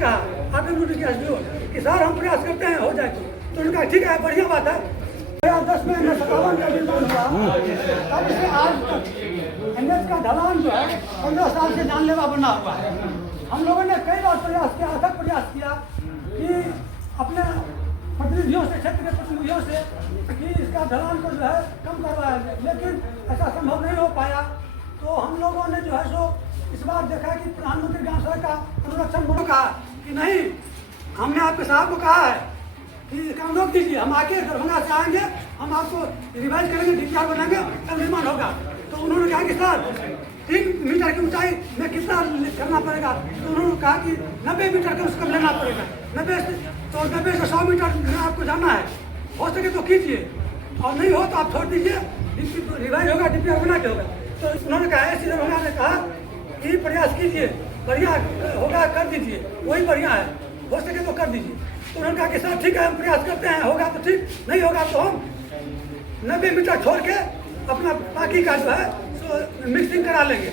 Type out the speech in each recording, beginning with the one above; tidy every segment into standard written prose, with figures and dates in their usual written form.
कहा आपने ड्यूटी किया कि सर हम प्रयास करते हैं हो जाए तो उन्होंने कहा ठीक है बढ़िया बात है। 10 में 57 का निर्माण हुआ, अब इसे आज तक NH का ढलान जो है 15 साल से जानलेवा बना हुआ है। हम लोगों ने कई बार प्रयास किया, अथक प्रयास किया कि अपने प्रतिनिधियों से, क्षेत्र के प्रतिनिधियों से कि इसका ढलान को जो है कम करवाया जाए, लेकिन ऐसा संभव नहीं हो पाया। तो हम लोगों ने जो है सो इस बार देखा कि प्रधानमंत्री ग्राम सड़क का अनुरक्षण बोर्ड कहा कि नहीं, हमने आपके साहब को कहा है कि काम रोक दीजिए, हम आके दरभंगा से आएंगे, हम आपको रिवाइज करेंगे, DPR बनाएंगे, कल निर्माण होगा। तो उन्होंने कहा कि सर 3 मीटर की ऊंचाई में कितना करना पड़ेगा, तो उन्होंने कहा कि 90 मीटर का उसको लेना पड़ेगा। 90 से 100 मीटर आपको जाना है, हो सके तो कीजिए और नहीं हो तो आप छोड़ दीजिए, रिवाइज होगा, DPR बना के होगा। तो उन्होंने कहा ऐसी दरभंगा ने कहा कि प्रयास कीजिए, बढ़िया होगा कर दीजिए, वही बढ़िया है, हो सके तो कर दीजिए। तो उन्होंने कहा कि सर ठीक है हम प्रयास करते हैं, होगा तो ठीक, नहीं होगा तो हम 90 मीटर छोड़ के अपना बाकी का जो है सो मिक्सिंग करा लेंगे,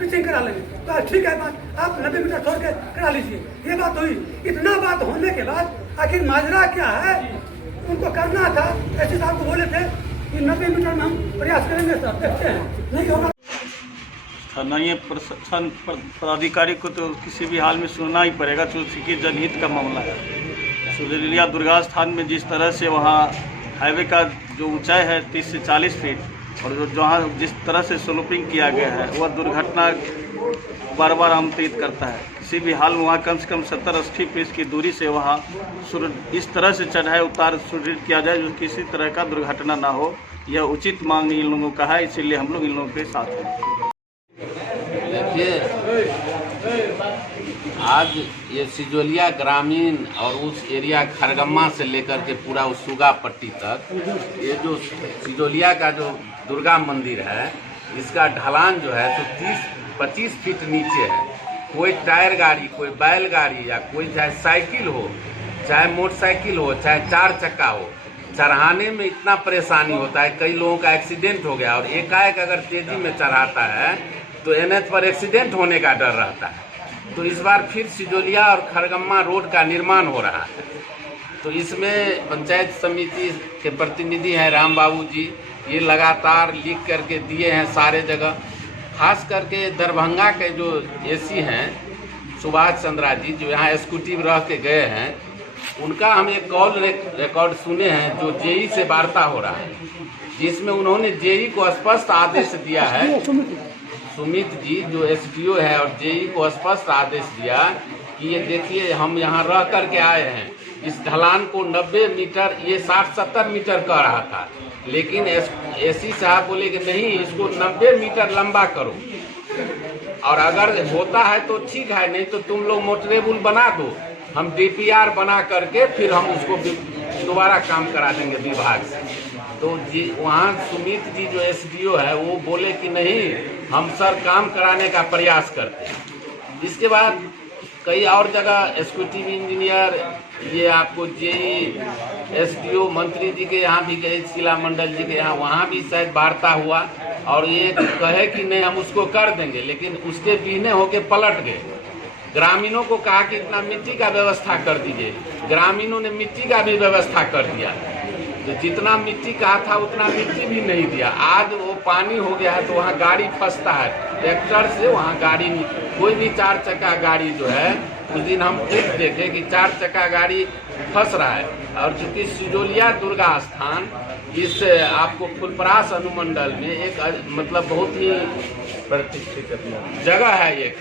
पिचिंग करा लेंगे। तो ठीक है बात, आप 90 मीटर छोड़ के करा लीजिए। ये बात हुई। इतना बात होने के बाद आखिर माजरा क्या है, उनको करना था, ऐसे साहब को बोले थे कि 90 मीटर में हम प्रयास करेंगे सर, देखते हैं नहीं होगा। स्थानीय प्रशासन पदाधिकारी को तो किसी भी हाल में सुनना ही पड़ेगा, क्योंकि जनहित का मामला है। सुरलिया दुर्गा स्थान में जिस तरह से वहाँ हाईवे का जो ऊंचाई है 30 से 40 फीट और जो जहाँ जिस तरह से स्लोपिंग किया गया है वह दुर्घटना बार बार आमंत्रित करता है। किसी भी हाल में वहाँ कम से कम 70-80 फीट की दूरी से वहाँ इस तरह से चढ़ाई उतार सुदृढ़ किया जाए जो किसी तरह का दुर्घटना ना हो, यह उचित मांग इन लोगों का है, इसीलिए हम लोग इन लोगों के साथ हैं। देखिए, आज ये सिजोलिया ग्रामीण और उस एरिया खरगम्मा से लेकर के पूरा उसुगा पट्टी तक, ये जो सिजोलिया का जो दुर्गा मंदिर है, इसका ढलान जो है तो 30-25 फीट नीचे है। कोई टायर गाड़ी, कोई बैलगाड़ी या कोई चाहे साइकिल हो, चाहे मोटरसाइकिल हो, चाहे 4 चक्का हो, चढ़ाने में इतना परेशानी होता है। कई लोगों का एक्सीडेंट हो गया और एकाएक अगर तेजी में चढ़ाता है तो NH पर एक्सीडेंट होने का डर रहता है। तो इस बार फिर सिजोलिया और खरगम्मा रोड का निर्माण हो रहा है। तो इसमें पंचायत समिति के प्रतिनिधि हैं राम बाबू जी, ये लगातार लिख करके दिए हैं सारे जगह। खास करके दरभंगा के जो AC हैं सुभाष चंद्रा जी, जो यहाँ एग्जीक्यूटिव रह के गए हैं, उनका हम एक कॉल रिकॉर्ड सुने हैं जो JE से वार्ता हो रहा है, जिसमें उन्होंने JE को स्पष्ट आदेश दिया है। सुमित जी जो SDO है और JE को स्पष्ट आदेश दिया कि ये देखिए हम यहाँ रह कर के आए हैं, इस ढलान को 90 मीटर, ये 60-70 मीटर कह रहा था, लेकिन AC साहब बोले कि नहीं, इसको 90 मीटर लंबा करो और अगर होता है तो ठीक है, नहीं तो तुम लोग मोटरेबल बना दो, हम DPR बना करके फिर हम उसको दोबारा काम करा देंगे विभाग से। तो जी वहाँ सुमित जी जो SDO है वो बोले कि नहीं, हम सर काम कराने का प्रयास करते हैं। इसके बाद कई और जगह एग्जीक्यूटिव इंजीनियर, ये आपको JE, SDO मंत्री जी के यहाँ भी गए, शीला मंडल जी के यहाँ, वहाँ भी शायद वार्ता हुआ और ये कहे कि नहीं हम उसको कर देंगे, लेकिन उसके पीछे होके पलट गए। ग्रामीणों को कहा कि इतना मिट्टी का व्यवस्था कर दीजिए, ग्रामीणों ने मिट्टी का भी व्यवस्था कर दिया, तो जितना मिट्टी कहा था उतना मिट्टी भी नहीं दिया। आज वो पानी हो गया है तो वहाँ गाड़ी फंसता है, ट्रैक्टर से वहाँ गाड़ी नहीं, कोई भी 4 चक्का गाड़ी जो है, उस दिन हम खुद देखे कि 4 चक्का गाड़ी फंस रहा है। और चूँकि सिजोलिया दुर्गा स्थान इस आपको फुलपरास अनुमंडल में एक मतलब बहुत ही प्रतिष्ठित जगह है, एक